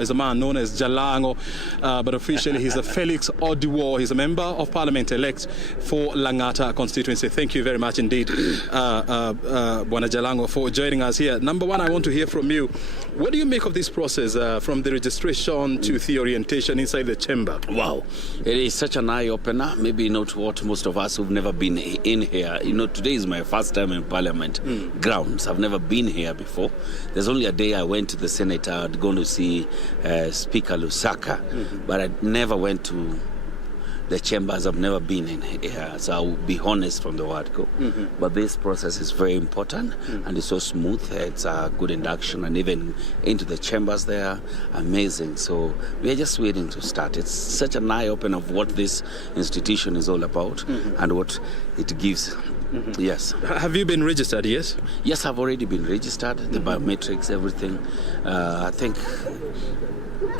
is a man known as Jalango, but officially he's a Felix Odiwo. He's a member of Parliament-elect for Langata constituency. Thank you very much indeed, Bwana Jalango, for joining us here. Number one, I want to hear from you. What do you make of this process from the registration to the orientation inside the chamber? Wow, it is such an eye-opener. Maybe not what most of us who've never been in here. You know, today is my first time in Parliament grounds. I've never been here before. There's only a day I went to the Senate. I'd gone to see Speaker Lusaka, but I never went to the chambers. I've never been in here, so I'll be honest from the word go. But this process is very important and it's so smooth. It's a good induction, and even into the chambers there, amazing. So we're just waiting to start. It's such an eye-opener of what this institution is all about and what it gives. Yes. Have you been registered, yes? Yes, I've already been registered, the biometrics, everything. I think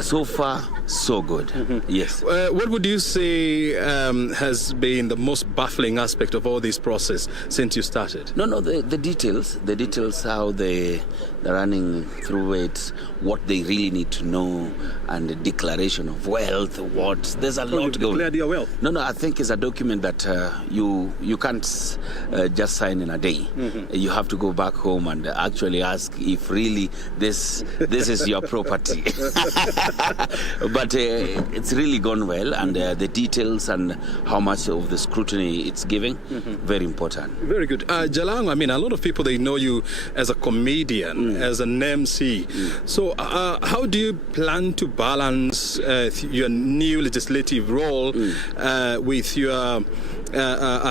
so far, so good. Yes. What would you say has been the most baffling aspect of all this process since you started? No, the details, how they're running through it, what they really need to know, and the declaration of wealth, there's a lot going on. Declared your wealth? No, I think it's a document that you can't just sign in a day. You have to go back home and actually ask if really this is your property. But it's really gone well, and the details and how much of the scrutiny it's giving, very important. Very good. Jalango, I mean, a lot of people, they know you as a comedian, as an MC. So how do you plan to balance your new legislative role with your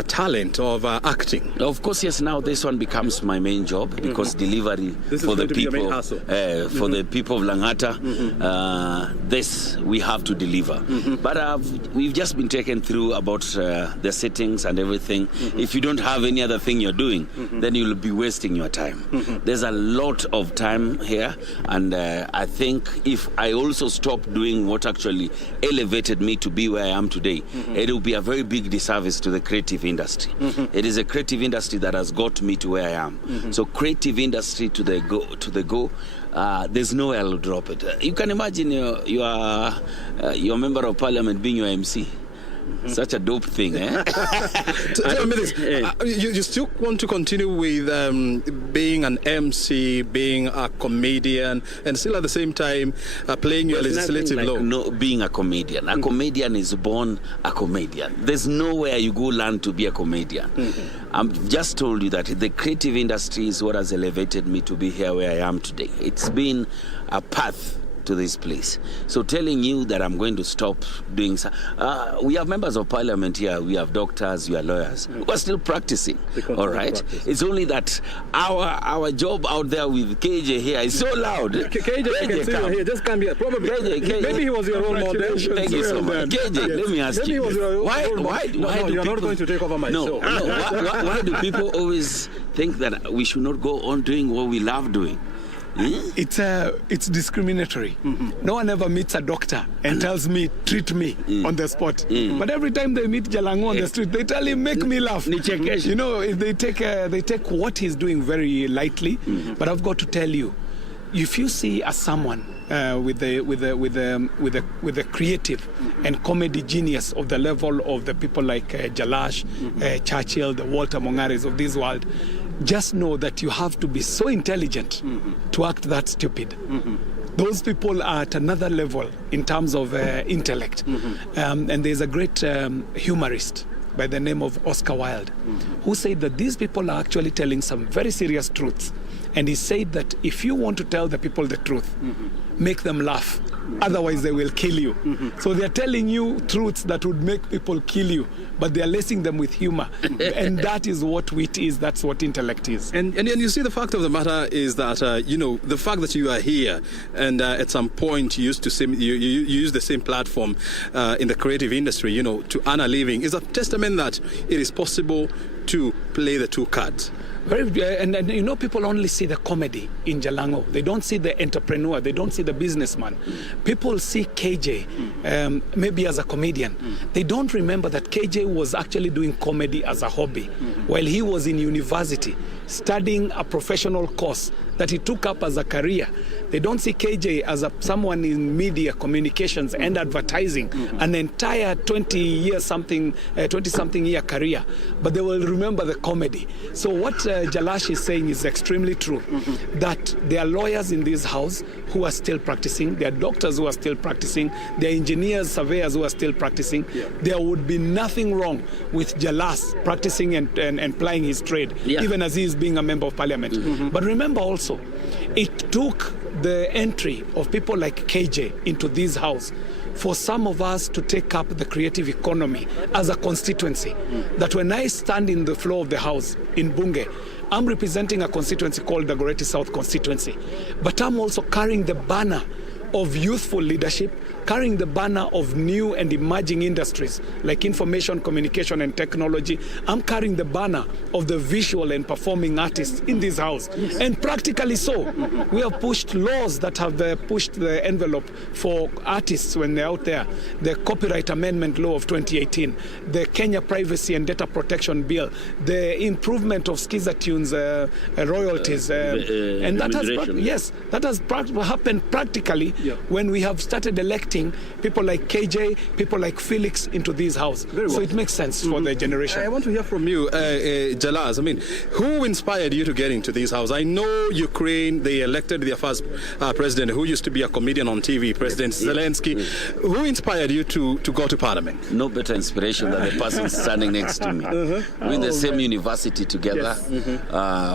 talent of acting? Of course, yes. Now this one becomes my main job because delivery for the people, for the people of Langata, this we have to deliver. But we've just been taken through about the settings and everything. If you don't have any other thing you're doing, then you'll be wasting your time. There's a lot of time here, and I think if I also stop doing what actually elevated me to be where I am today, it will be a very big disservice to the creative industry. It is a creative industry that has got me to where I am. So creative industry to the go. There's nowhere I'll drop it. You can imagine your member of parliament being your MC. Such a dope thing, eh? Tell me this. You still want to continue with being an MC, being a comedian, and still at the same time playing your legislative role? No, being a comedian. A comedian is born a comedian. There's nowhere you go learn to be a comedian. I've just told you that the creative industry is what has elevated me to be here where I am today. It's been a path to this place. So telling you that I'm going to stop doing we have members of parliament here, we have doctors, we are lawyers. We're still practicing. All right? It's only that our job out there with KJ here is so loud. KJ, I can see you here. Just come here. Probably. KJ. Maybe he was your role model. Thank you so much. KJ, let me ask you. Why do you're not going to take over my show. Why do people always think that we should not go on doing what we love doing? It's discriminatory. No one ever meets a doctor and tells me, treat me on the spot. But every time they meet Jalango on the street, they tell him, make me laugh. You know, they take what he's doing very lightly. But I've got to tell you, if you see someone with the creative and comedy genius of the level of the people like Jalash, Churchill, the Walter Mongares of this world, just know that you have to be so intelligent to act that stupid. Those people are at another level in terms of intellect. And there's a great humorist by the name of Oscar Wilde who said that these people are actually telling some very serious truths. And he said that if you want to tell the people the truth, make them laugh. Otherwise, they will kill you. So they're telling you truths that would make people kill you, but they're lacing them with humor. And that is what wit is. That's what intellect is. And you see, the fact of the matter is that, you know, the fact that you are here and at some point you used the same platform in the creative industry, you know, to earn a living is a testament that it is possible to play the two cards. And you know, people only see the comedy in Jalango. They don't see the entrepreneur. They don't see the businessman. People see KJ maybe as a comedian. They don't remember that KJ was actually doing comedy as a hobby while he was in university studying a professional course that he took up as a career. They don't see KJ as someone in media, communications, and advertising, an entire 20-something year career. But they will remember the comedy. So what Jalash is saying is extremely true, that there are lawyers in this house who are still practicing, there are doctors who are still practicing, there are engineers, surveyors who are still practicing. There would be nothing wrong with Jalas practicing and plying his trade, even as he is being a member of parliament. But remember also, it took the entry of people like KJ into this house for some of us to take up the creative economy as a constituency. That when I stand in the floor of the house in Bunge, I'm representing a constituency called the Goreti South constituency. But I'm also carrying the banner of youthful leadership, carrying the banner of new and emerging industries like information, communication, and technology. I'm carrying the banner of the visual and performing artists in this house. And practically so, we have pushed laws that have pushed the envelope for artists when they're out there. The Copyright Amendment Law of 2018, the Kenya Privacy and Data Protection Bill, the improvement of Skizatune's royalties. And that has happened practically when we have started electing people like KJ, people like Felix into this house. So it makes sense for the generation. I want to hear from you, Jalaz. I mean, who inspired you to get into this house? I know Ukraine, they elected their first president, who used to be a comedian on TV, President Zelensky. Who inspired you to go to parliament? No better inspiration than the person standing next to me. We're in the same university together.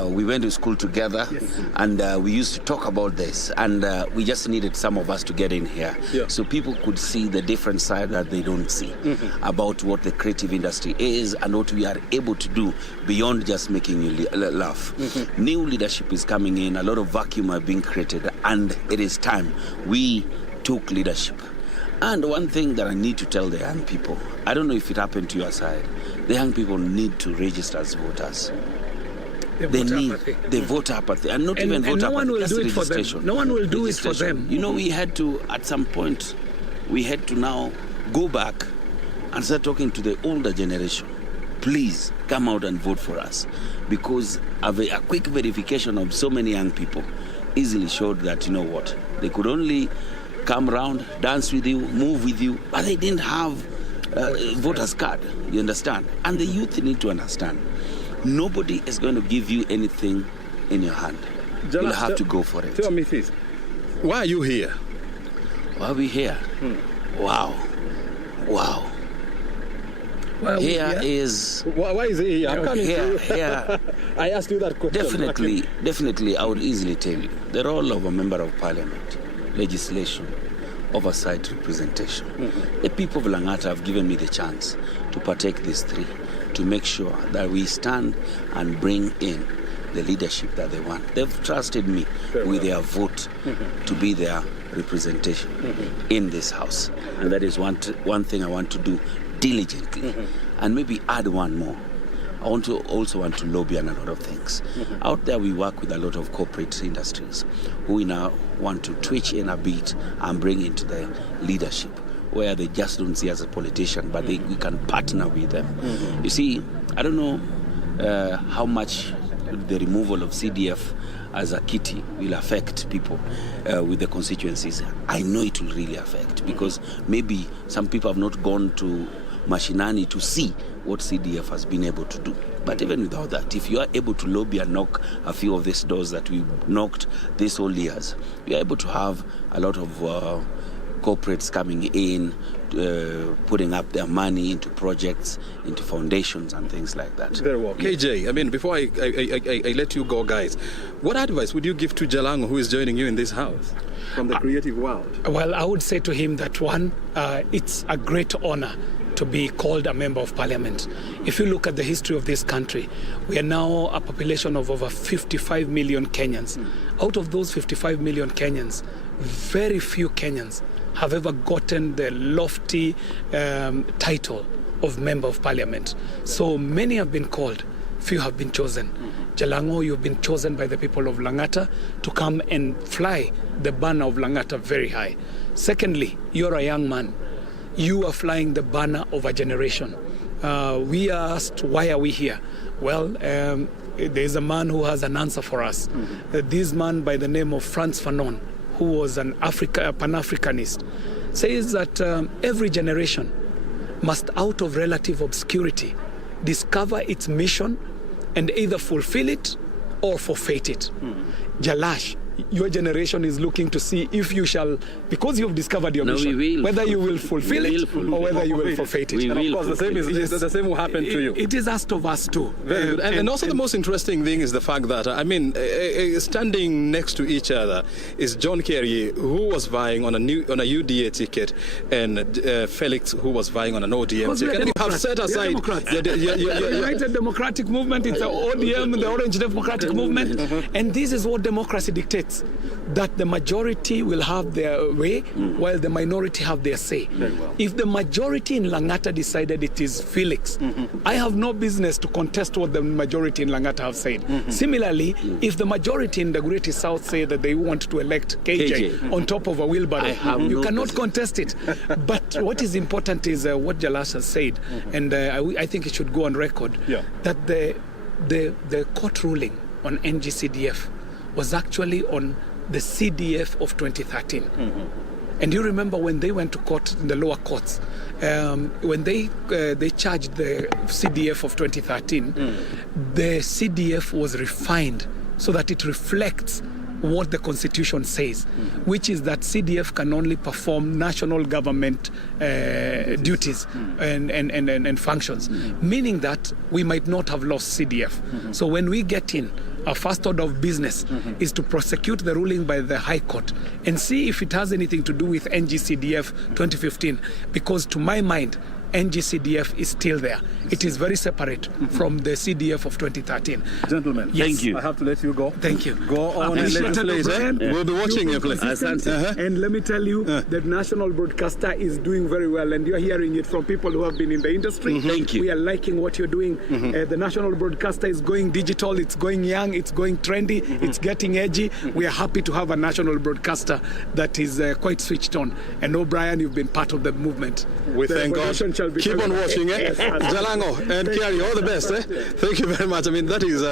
We went to school together, and we used to talk about this. And we just needed some of us to get in here. So people could see the different side that they don't see about what the creative industry is and what we are able to do beyond just making you laugh. New leadership is coming in, a lot of vacuum are being created, and it is time we took leadership. And one thing that I need to tell the young people, I don't know if it happened to your side, the young people need to register as voters. They vote apathy, and not even vote apathy. No one will do it for them. No one will do it for them. You know, we had to, at some point, we had to now go back and start talking to the older generation. Please come out and vote for us, because a quick verification of so many young people easily showed that, you know what, they could only come around, dance with you, move with you, but they didn't have voter's card. You understand? And the youth need to understand. Nobody is going to give you anything in your hand. You'll have to go for it. Tell me this. Why are you here? Why are we here? Wow. Well, here is... Why is he here? Here. I asked you that question. Definitely, I would easily tell you. The role of a member of parliament, legislation, oversight, representation. The people of Langata have given me the chance to partake these three, to make sure that we stand and bring in the leadership that they want. They've trusted me with their vote to be their representation in this house. And that is one thing I want to do diligently. And maybe add one more. I also want to lobby on a lot of things. Out there we work with a lot of corporate industries who we now want to twitch in a bit and bring into the leadership, where they just don't see us as a politician, but we can partner with them. You see, I don't know how much the removal of CDF as a kitty will affect people with the constituencies. I know it will really affect, because maybe some people have not gone to Mashinani to see what CDF has been able to do. But even without that, if you are able to lobby and knock a few of these doors that we knocked these whole years, we are able to have a lot of corporates coming in, putting up their money into projects, into foundations and things like that. Very well. KJ, I mean, before I let you go, guys, what advice would you give to Jalango, who is joining you in this house from the creative world? Well, I would say to him that, one, it's a great honor to be called a member of parliament. If you look at the history of this country, we are now a population of over 55 million Kenyans. Out of those 55 million Kenyans, very few Kenyans have ever gotten the lofty title of member of parliament. So many have been called, few have been chosen. Jalango, you've been chosen by the people of Langata to come and fly the banner of Langata very high. Secondly, you're a young man. You are flying the banner of a generation. We are asked, why are we here? Well, there is a man who has an answer for us. This man by the name of Frantz Fanon, who was a Pan-Africanist, says that every generation must, out of relative obscurity, discover its mission and either fulfill it or forfeit it. Jalash, your generation is looking to see if you shall, because you've discovered your mission, whether you will fulfill it or whether you will forfeit it. And of course, the same will happen to you. It is asked of us too. Very good. And also the most interesting thing is the fact that, I mean, standing next to each other is John Kerry, who was vying on a UDA ticket, and Felix, who was vying on an ODM ticket. And you have set aside the United Democratic Movement, it's the ODM, the Orange Democratic Movement, and this is what democracy dictates. That the majority will have their way while the minority have their say. If the majority in Langata decided it is Felix, I have no business to contest what the majority in Langata have said. Similarly, if the majority in the Greater South say that they want to elect KJ on top of a wheelbarrow, you cannot contest it. But what is important is what Jalash has said, and I think it should go on record, that the court ruling on NGCDF was actually on the CDF of 2013. And you remember when they went to court in the lower courts, when they charged the CDF of 2013, the CDF was refined so that it reflects what the Constitution says, which is that CDF can only perform national government duties and functions, meaning that we might not have lost CDF. So when we get in, our first order of business is to prosecute the ruling by the High Court and see if it has anything to do with NGCDF 2015, because to my mind, NGCDF is still there. It is very separate from the CDF of 2013. Gentlemen, thank you. I have to let you go. Thank you. Go on and legislate. We'll be watching you play. And let me tell you, the national broadcaster is doing very well, and you're hearing it from people who have been in the industry. Thank you. We are liking what you're doing. The national broadcaster is going digital, it's going young, it's going trendy, it's getting edgy. We are happy to have a national broadcaster that is quite switched on. And O'Brien, you've been part of the movement. We thank God. Keep on watching, Jalango and Kerry, all the best. Thank you very much. I mean, that is